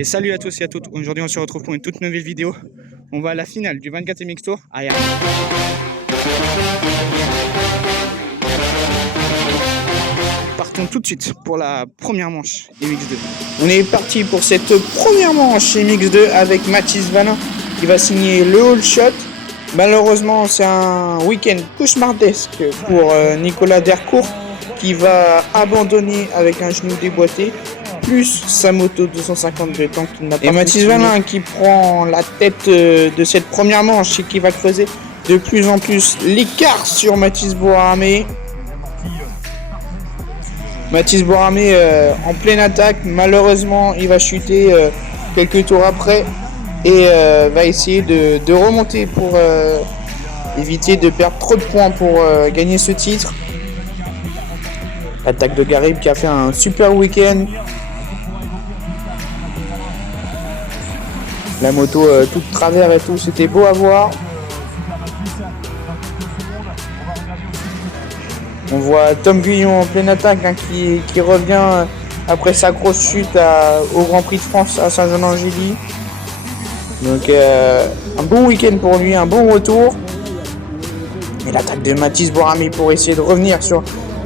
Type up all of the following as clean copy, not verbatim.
Et salut à tous et à toutes. Aujourd'hui, on se retrouve pour une toute nouvelle vidéo. On va à la finale du 24e Mix Tour à Yarn. Partons tout de suite pour la première manche MX2. On est parti pour cette première manche MX2 avec Mathis Valin qui va signer le all shot. Malheureusement, c'est un week-end cauchemardesque pour Nicolas Dercourt qui va abandonner avec un genou déboîté, plus sa moto 250 de temps qu'il n'a pas. Et Mathis Valin qui prend la tête de cette première manche et qui va creuser de plus en plus l'écart sur Mathis Bouramé. Mathis Bouramé en pleine attaque, malheureusement il va chuter quelques tours après et va essayer de remonter pour éviter de perdre trop de points pour gagner ce titre. L'attaque de Garib qui a fait un super week-end. La moto toute travers et tout, c'était beau à voir. On voit Tom Guyon en pleine attaque qui revient après sa grosse chute au Grand Prix de France à Saint-Jean-d'Angély. Donc un bon week-end pour lui, un bon retour. Et l'attaque de Mathis Bouramé pour essayer de revenir sur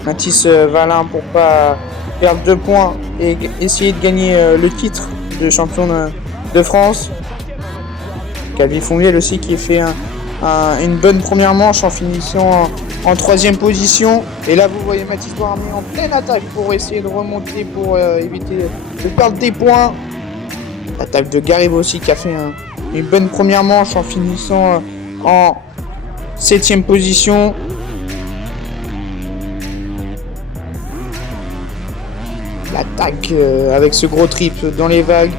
Mathis Valin pour pas perdre 2 points et essayer de gagner le titre de champion de France. Calvi Fonvielle aussi qui fait une bonne première manche en finissant en 3e position. Et là vous voyez Mathis Bouramé en pleine attaque pour essayer de remonter pour éviter de perdre des points. L'attaque de Garib aussi qui a fait une bonne première manche en finissant en 7e position. L'attaque avec ce gros trip dans les vagues,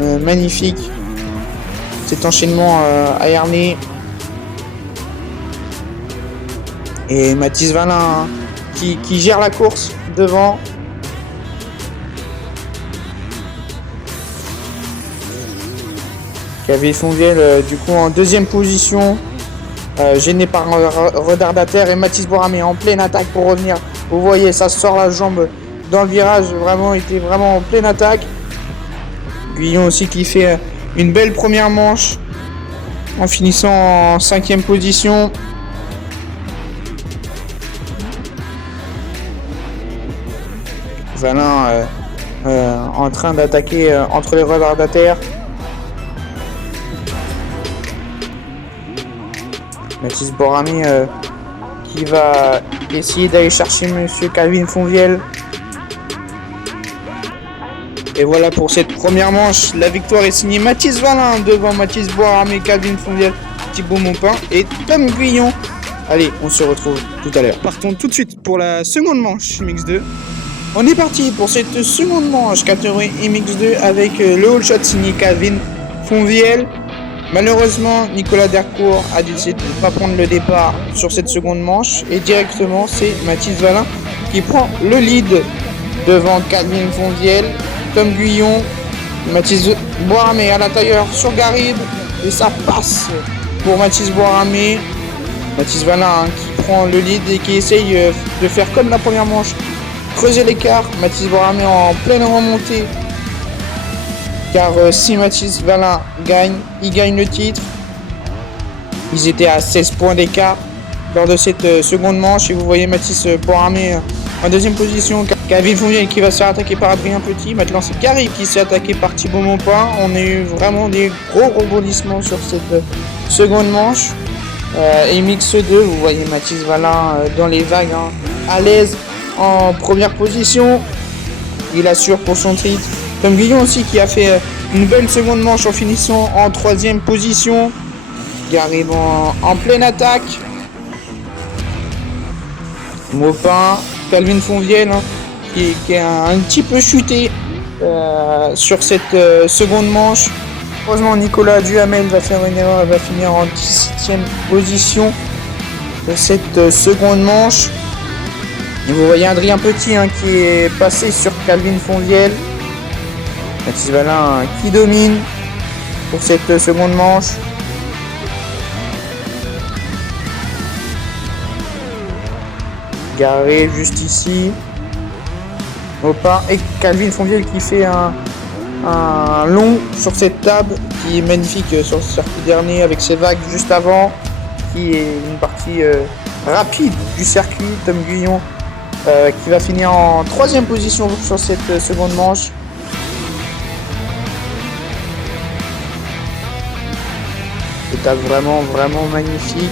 magnifique. Cet enchaînement aérné. Et Mathis Valin qui gère la course devant. Calvi Fonvielle du coup en 2e position, gêné par un retardataire, et Mathis Bouramé en pleine attaque pour revenir. Vous voyez, ça sort la jambe dans le virage, vraiment, il était vraiment en pleine attaque. Guyon aussi qui fait une belle première manche en finissant en 5e position. Valin en train d'attaquer entre les retardataires. Mathis Bouramé qui va essayer d'aller chercher monsieur Calvin Fonvielle. Et voilà pour cette première manche, la victoire est signée Mathis Valin devant Mathis Bouramé, Calvin Fonvielle, Thibaut Maupin et Tom Guyon. Allez, on se retrouve tout à l'heure. Partons tout de suite pour la seconde manche MX2. On est parti pour cette seconde manche catégorie MX2 avec le all shot signé Calvin Fonvielle. Malheureusement, Nicolas Dercourt a décidé de ne pas prendre le départ sur cette seconde manche et directement c'est Mathis Valin qui prend le lead devant Calvin Fonvielle, Tom Guyon, Mathis Bouramé à l'intérieur sur Garib et ça passe pour Mathis Bouramé. Mathis Valin qui prend le lead et qui essaye de faire comme la première manche, creuser l'écart. Mathis Bouramé en pleine remontée. Car si Mathis Valin gagne, il gagne le titre. Ils étaient à 16 points d'écart lors de cette seconde manche. Et vous voyez Mathis Bouramé en 2e position. Calvin Fonvielle qui va se faire attaquer par Adrien Petit. Maintenant c'est Garib qui s'est attaqué par Thibaut Maupin. On a eu vraiment des gros rebondissements sur cette seconde manche. MX2, vous voyez Mathis Valin dans les vagues, à l'aise en première position. Il assure pour son titre. Tom Guyon aussi qui a fait une belle seconde manche en finissant en 3e position. Garib en pleine attaque. Maupin, Calvin Fonvielle qui a un petit peu chuté sur cette seconde manche. Heureusement Nicolas Duhamel va faire une erreur, va finir en 17e position de cette seconde manche. Et vous voyez Adrien Petit qui est passé sur Calvin Fonvielle. Mathis Valin qui domine pour cette seconde manche. Garé juste ici. Maupin et Calvin Fonvielle qui fait un long sur cette table qui est magnifique sur le circuit dernier avec ses vagues juste avant, qui est une partie rapide du circuit. Tom Guyon qui va finir en 3e position sur cette seconde manche. Étape vraiment magnifique.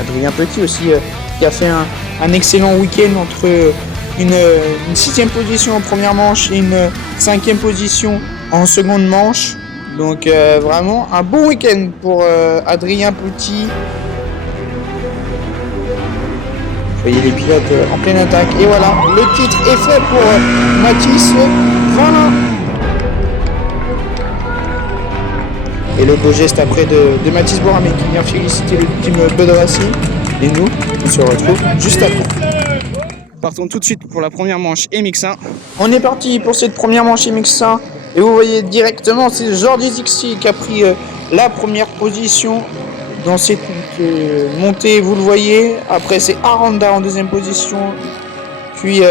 Adrien Petit aussi qui a fait un excellent week-end entre une 6e position en première manche et une 5e position en seconde manche. Donc vraiment un bon week-end pour Adrien Petit. Vous voyez les pilotes en pleine attaque. Et voilà, le titre est fait pour Mathis Valin. Et le beau geste après de Mathis Boramé qui vient féliciter le team Bud Racing. Et nous, on se retrouve juste après. Partons tout de suite pour la première manche MX1. On est parti pour cette première manche MX1. Et vous voyez directement, c'est Jordi Dixie qui a pris la première position dans cette montée, vous le voyez. Après, c'est Aranda en 2e position. Puis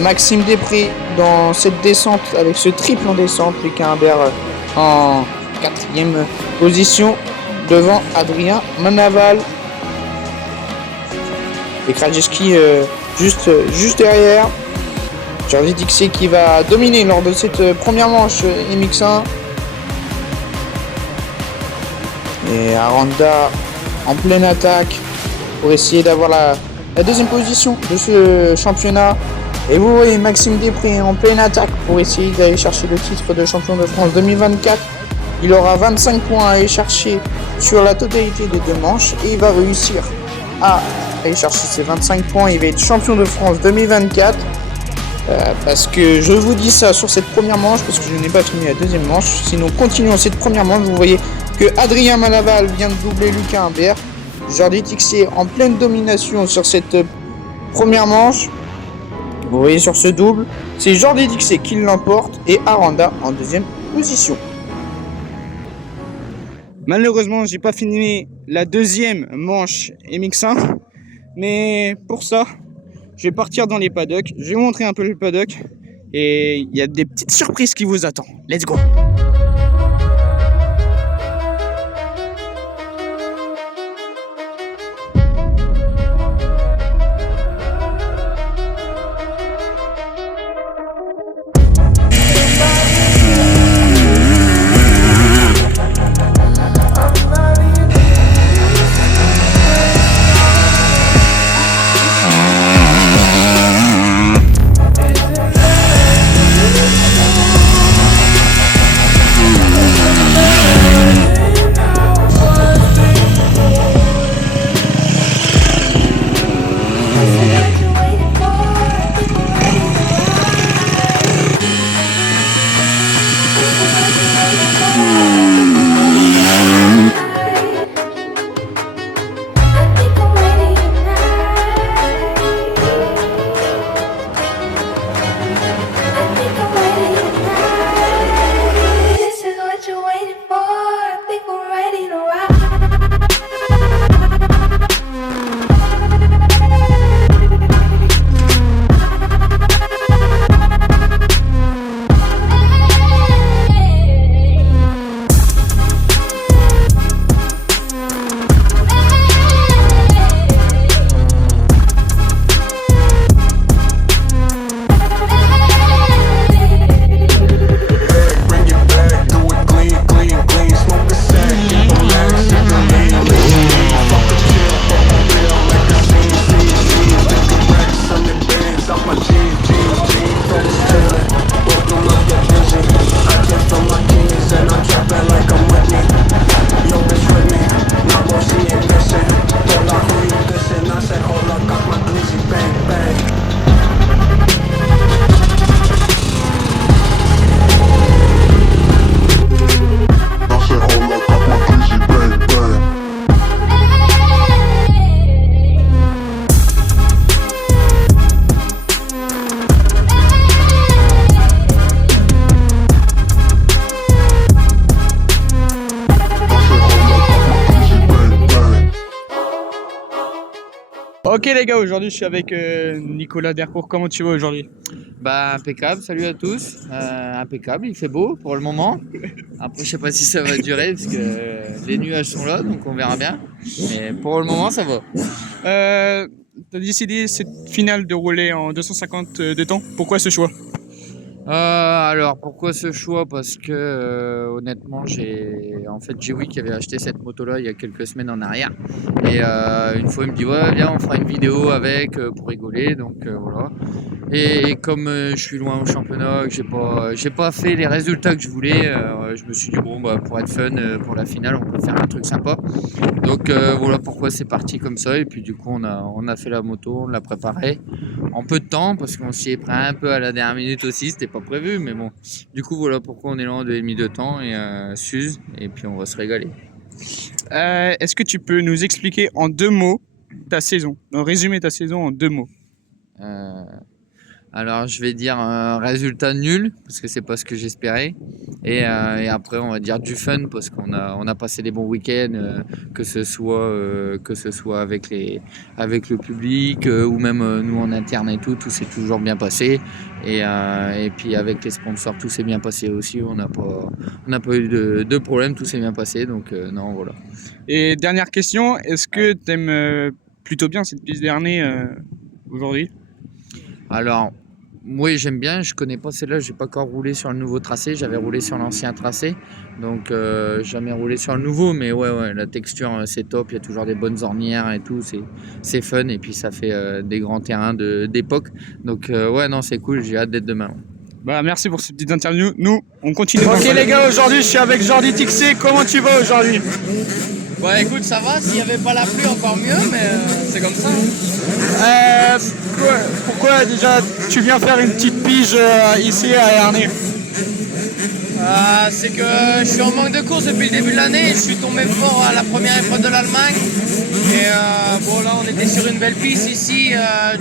Maxime Després dans cette descente avec ce triple en descente. Puis Quimbert en 4e position devant Adrien Manaval. Et Krajewski juste derrière. Jordi Dixie qui va dominer lors de cette première manche MX1. Et Aranda en pleine attaque pour essayer d'avoir la 2e position de ce championnat. Et vous voyez Maxime Després en pleine attaque pour essayer d'aller chercher le titre de champion de France 2024. Il aura 25 points à aller chercher sur la totalité des 2 manches et il va réussir à aller chercher ses 25 points. Il va être champion de France 2024. Parce que je vous dis ça sur cette première manche parce que je n'ai pas fini la 2e manche. Sinon, continuons cette première manche. Vous voyez que Adrien Manaval vient de doubler Lucas Imbert. Jordi Dixie en pleine domination sur cette première manche. Vous voyez sur ce double, c'est Jordi Dixie qui l'emporte et Aranda en 2e position. Malheureusement, j'ai pas fini la 2e manche MX1, mais pour ça, je vais partir dans les paddocks. Je vais vous montrer un peu le paddock et il y a des petites surprises qui vous attendent. Let's go! Ok les gars, aujourd'hui je suis avec Nicolas Dercourt. Comment tu vas aujourd'hui? Bah impeccable, salut à tous. Impeccable, il fait beau pour le moment. Après je sais pas si ça va durer parce que les nuages sont là donc on verra bien. Mais pour le moment ça va. T'as décidé cette finale de rouler en 250 de temps. Pourquoi ce choix? Alors pourquoi ce choix? Parce que honnêtement j'ai oui qui avait acheté cette moto là il y a quelques semaines en arrière. Et une fois il me dit ouais viens on fera une vidéo avec pour rigoler donc voilà. Et comme je suis loin au championnat, que j'ai pas fait les résultats que je voulais, je me suis dit bon bah pour être fun pour la finale on peut faire un truc sympa. Donc voilà pourquoi c'est parti comme ça et puis du coup on a fait la moto, on l'a préparée en peu de temps parce qu'on s'y est pris un peu à la dernière minute aussi, c'était pas prévu mais bon. Du coup voilà pourquoi on est là en 2,5 de temps et Suze et puis on va se régaler. Est-ce que tu peux nous expliquer en 2 mots ta saison? Résumer ta saison en 2 mots. Alors je vais dire résultat nul parce que c'est pas ce que j'espérais et après on va dire du fun parce qu'on a passé des bons week-ends que ce soit avec le public ou même nous en interne et tout s'est toujours bien passé et puis avec les sponsors tout s'est bien passé aussi, on n'a pas eu de problème, tout s'est bien passé donc non voilà. Et dernière question, est-ce que tu aimes plutôt bien cette piste dernière aujourd'hui? Alors, oui, j'aime bien. Je connais pas celle-là. J'ai pas encore roulé sur le nouveau tracé. J'avais roulé sur l'ancien tracé, donc jamais roulé sur le nouveau. Mais ouais, la texture c'est top. Il y a toujours des bonnes ornières et tout. C'est fun et puis ça fait des grands terrains d'époque. Donc ouais, non, c'est cool. J'ai hâte d'être demain. Bah merci pour cette petite interview. Nous, on continue. Ok les gars, aujourd'hui je suis avec Jordi Tixé. Comment tu vas aujourd'hui? Bah écoute, ça va, s'il n'y avait pas la pluie encore mieux, mais c'est comme ça. Pourquoi déjà tu viens faire une petite pige ici à Ernée? C'est que je suis en manque de course depuis le début de l'année, je suis tombé fort à la première épreuve de l'Allemagne. Et bon là on était sur une belle piste ici,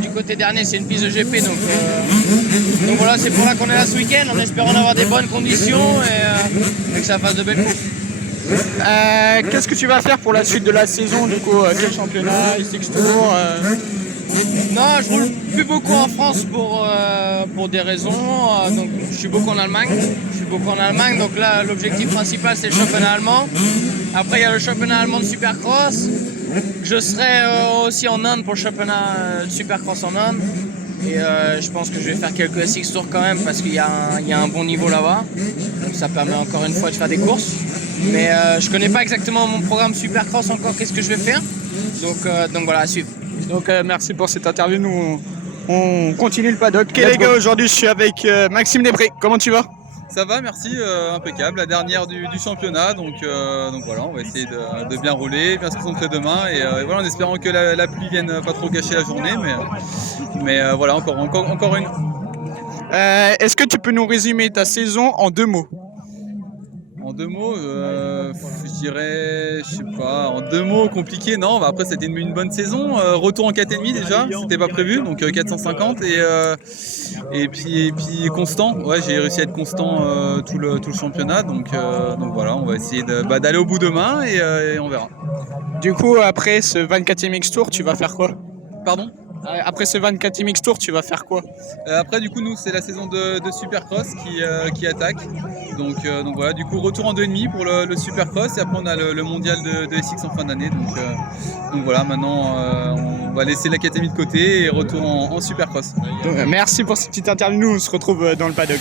du côté d'Ernée c'est une piste de GP donc voilà c'est pour là qu'on est là ce week-end en espérant avoir des bonnes conditions et que ça fasse de belles courses. Qu'est-ce que tu vas faire pour la suite de la saison du coup? Quel championnat? X Tour Non, je roule plus beaucoup en France pour des raisons. Donc, je suis beaucoup en Allemagne. Donc là, l'objectif principal, c'est le championnat allemand. Après, il y a le championnat allemand de Supercross. Je serai aussi en Inde pour le championnat de Supercross en Inde. Et je pense que je vais faire quelques SX Tours quand même parce qu'il y a un bon niveau là-bas. Donc ça permet encore une fois de faire des courses. Mais je connais pas exactement mon programme Supercross encore, qu'est-ce que je vais faire. Donc voilà, à suivre. Donc merci pour cette interview, nous on continue le paddock. Ok les gars, aujourd'hui je suis avec Maxime Després, comment tu vas? Ça va, merci, impeccable, la dernière du championnat, donc voilà, on va essayer de bien rouler, bien se concentrer demain, et voilà, en espérant que la pluie vienne pas trop gâcher la journée, mais voilà, encore une. Est-ce que tu peux nous résumer ta saison en 2 mots? En 2 mots, je dirais, je sais pas, en 2 mots compliqué, non, bah après c'était une bonne saison, retour en 4,5 déjà, c'était pas prévu, donc 450 et puis constant, ouais j'ai réussi à être constant tout le championnat, donc voilà, on va essayer d'aller au bout demain et on verra. Du coup après ce 24e X Tour tu vas faire quoi? Pardon? Après ce 24e X Tour, tu vas faire quoi? Après, du coup, nous, c'est la saison de Supercross qui attaque. Donc voilà, du coup, retour en 2,5 pour le Supercross. Et après, on a le mondial de SX en fin d'année. Donc voilà, maintenant, on va laisser l'Académie de côté et retour en Supercross. Donc, merci pour cette petite interview. Nous, on se retrouve dans le paddock.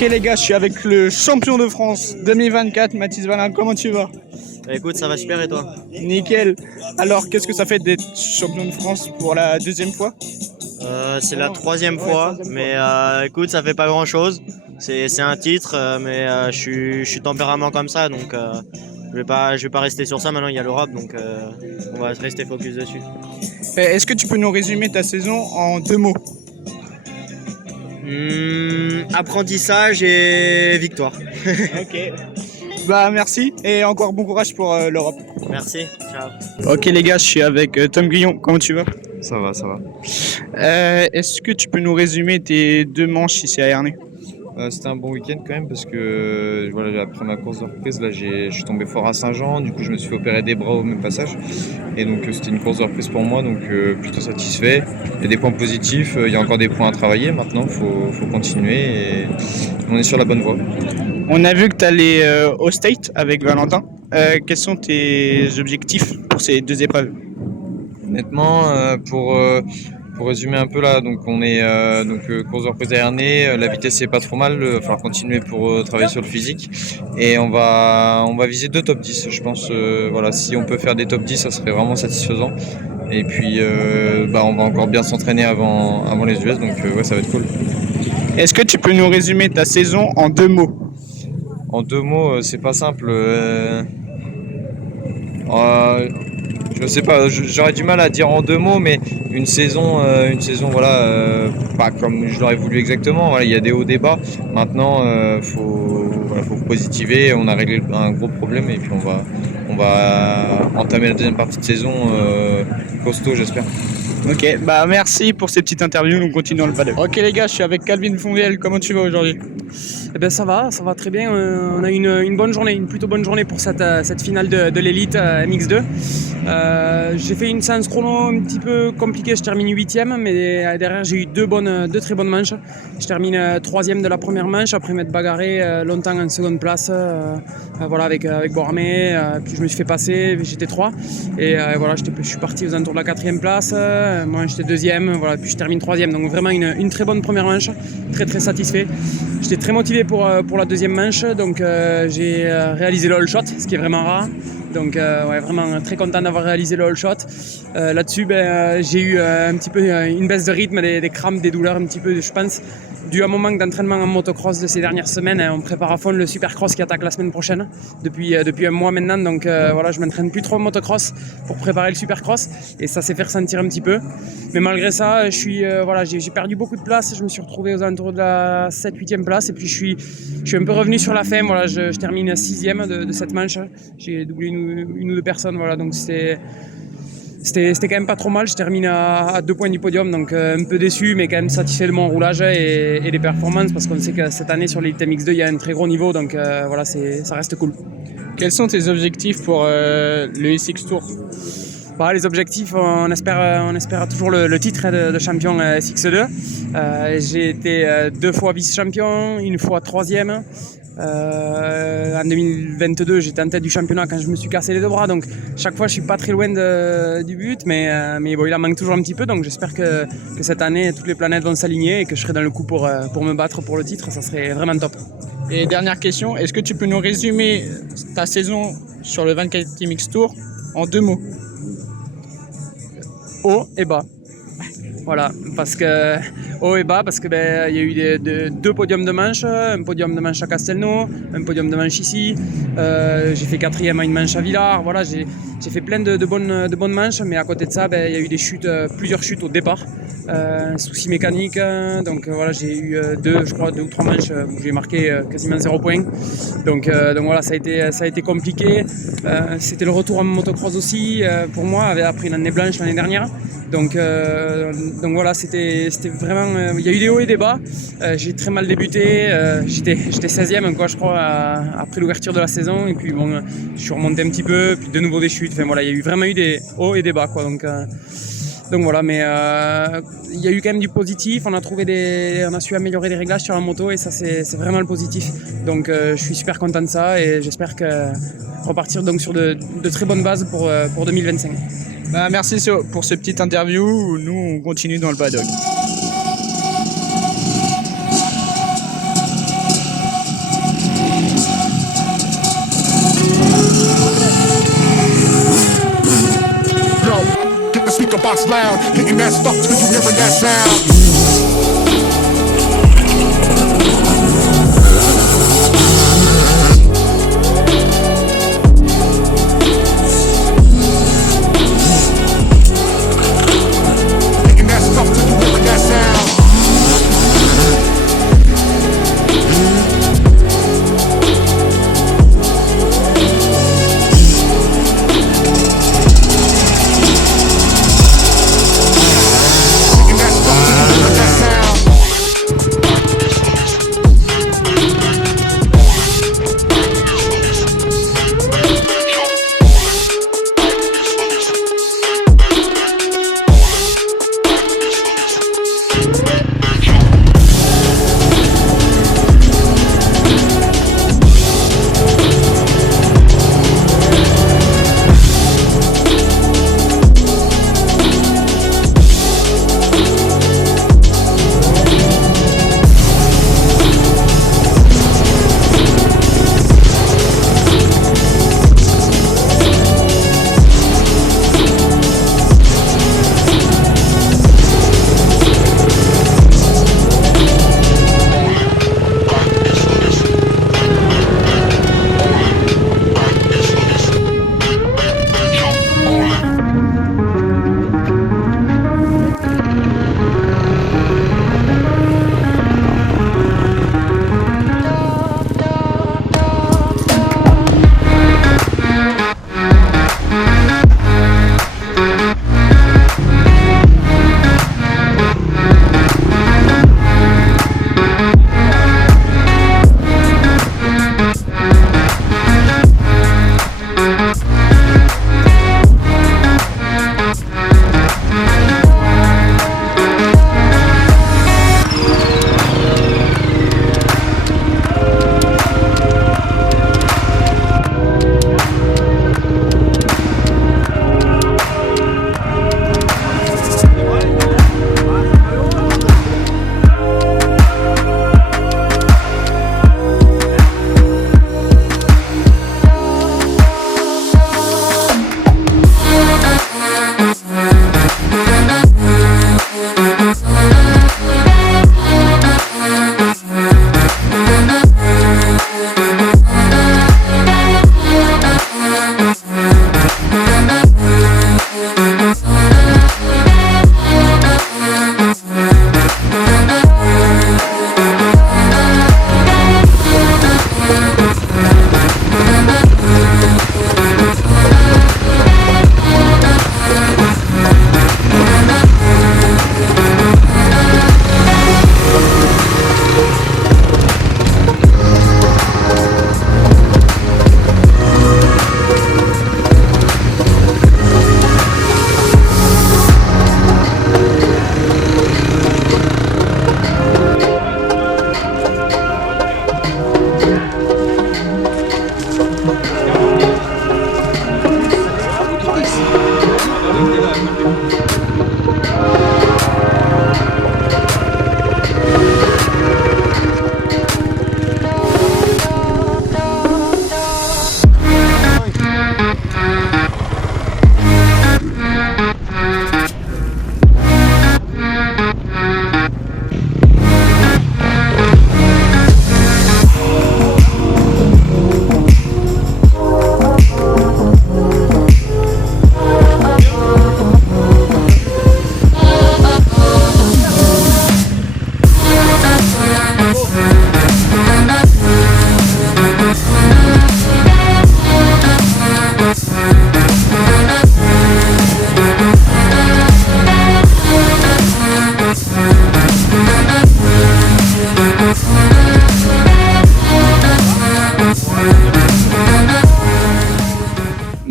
Ok les gars, je suis avec le champion de France 2024, Mathis Valin. Comment tu vas? Écoute, ça va super et toi? Nickel. Alors, qu'est-ce que ça fait d'être champion de France pour la deuxième fois? C'est la troisième fois, mais écoute, ça fait pas grand chose. C'est un titre, mais je suis tempérament comme ça, donc je vais pas rester sur ça. Maintenant, il y a l'Europe, donc on va rester focus dessus. Est-ce que tu peux nous résumer ta saison en 2 mots? Apprentissage et victoire. Ok. Bah merci et encore bon courage pour l'Europe. Merci, ciao. Ok les gars, je suis avec Tom Guillon. Comment tu vas? Ça va, ça va. Est-ce que tu peux nous résumer tes 2 manches ici à Ernée? C'était un bon week-end quand même parce que voilà, après ma course de reprise, là, je suis tombé fort à Saint-Jean. Du coup, je me suis fait opérer des bras au même passage. Et donc, c'était une course de reprise pour moi, donc plutôt satisfait. Il y a des points positifs, il y a encore des points à travailler. Maintenant, il faut continuer et on est sur la bonne voie. On a vu que tu allais au State avec Valentin. Quels sont tes objectifs pour ces 2 épreuves? Honnêtement, pour résumer un peu là, donc on est course de reprise à Ernée, la vitesse c'est pas trop mal, il va falloir continuer pour travailler sur le physique et on va viser 2 top 10 je pense. Voilà, si on peut faire des top 10 ça serait vraiment satisfaisant et puis on va encore bien s'entraîner avant les US, donc ouais, ça va être cool. Est-ce que tu peux nous résumer ta saison en 2 mots? En 2 mots, c'est pas simple. Je sais pas, j'aurais du mal à dire en 2 mots, mais une saison voilà, pas comme je l'aurais voulu exactement. Voilà, il y a des hauts, des bas. Maintenant, faut positiver. On a réglé un gros problème et puis on va entamer la deuxième partie de saison costaud, j'espère. Ok, bah merci pour ces petites interviews, on continue dans le paddock. Ok les gars, je suis avec Calvin Fonvielle, comment tu vas aujourd'hui? Eh ben ça va très bien. On a une bonne journée, une plutôt bonne journée pour cette finale de l'élite MX2. J'ai fait une séance chrono un petit peu compliquée, je termine 8ème, mais derrière j'ai eu deux très bonnes manches. Je termine 3ème de la première manche, après m'être bagarré longtemps en seconde place voilà, avec Bormé, puis je me suis fait passer, j'étais 3. Et voilà, je suis parti aux alentours de la 4ème place, moi j'étais 2ème, voilà, puis je termine 3ème. Donc vraiment une très bonne première manche, très satisfait. J'étais très motivé pour la deuxième manche, donc j'ai réalisé le all shot, ce qui est vraiment rare. Donc ouais, vraiment très content d'avoir réalisé le all shot. Là-dessus, j'ai eu un petit peu une baisse de rythme, des crampes, des douleurs un petit peu, je pense, dû à mon manque d'entraînement en motocross de ces dernières semaines. On prépare à fond le supercross qui attaque la semaine prochaine, depuis un mois maintenant. Donc voilà, je m'entraîne plus trop en motocross pour préparer le supercross et ça s'est fait ressentir un petit peu. Mais malgré ça, j'ai perdu beaucoup de place. Je me suis retrouvé aux alentours de la 7-8e place et puis je suis un peu revenu sur la fin. Voilà, je termine 6e de cette manche. J'ai doublé une ou deux personnes. Voilà, donc c'était quand même pas trop mal. Je termine à 2 points du podium, donc un peu déçu, mais quand même satisfait de mon roulage et des performances, parce qu'on sait que cette année sur l'Elite MX2 il y a un très gros niveau, donc voilà, ça reste cool. Quels sont tes objectifs pour le SX Tour? Les objectifs, on espère toujours le titre de champion SX2. J'ai été 2 fois vice-champion, 1 fois 3e. En 2022, j'étais en tête du championnat quand je me suis cassé les 2 bras, donc chaque fois je suis pas très loin du but, mais bon, il en manque toujours un petit peu, donc j'espère que cette année toutes les planètes vont s'aligner et que je serai dans le coup pour me battre pour le titre, ça serait vraiment top. Et dernière question, est-ce que tu peux nous résumer ta saison sur le 24e X Tour en 2 mots? Haut et bas. Voilà, parce que haut et bas, parce que il y a eu 2 podiums de manche, un podium de manche à Castelnau, un podium de manche ici. J'ai fait 4e à une manche à Villars. Voilà, j'ai fait plein de bonnes manches, mais à côté de ça, il y a eu des chutes, plusieurs chutes au départ, soucis mécaniques. Donc voilà, j'ai eu 2 ou 3 manches où j'ai marqué quasiment 0 points. Donc voilà, ça a été compliqué. C'était le retour en motocross aussi pour moi, après une année blanche l'année dernière. Donc voilà, c'était vraiment... il y a eu des hauts et des bas. J'ai très mal débuté. J'étais 16e, quoi, je crois, après l'ouverture de la saison. Et puis bon, je suis remonté un petit peu, puis de nouveau des chutes. Enfin voilà, il y a vraiment eu des hauts et des bas, quoi. Donc voilà, mais il y a eu quand même du positif. On a su améliorer les réglages sur la moto et ça, c'est vraiment le positif. Donc je suis super content de ça et j'espère repartir donc sur de très bonnes bases pour 2025. Merci pour ce petit interview. Nous, on continue dans le paddock. shots loud. Hitting that stuff till you hear that sound. Hitting that stuff till you hear that sound.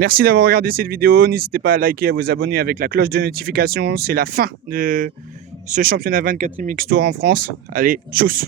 Merci d'avoir regardé cette vidéo. N'hésitez pas à liker, à vous abonner avec la cloche de notification. C'est la fin de ce championnat 24e Mix Tour en France. Allez, tchuss!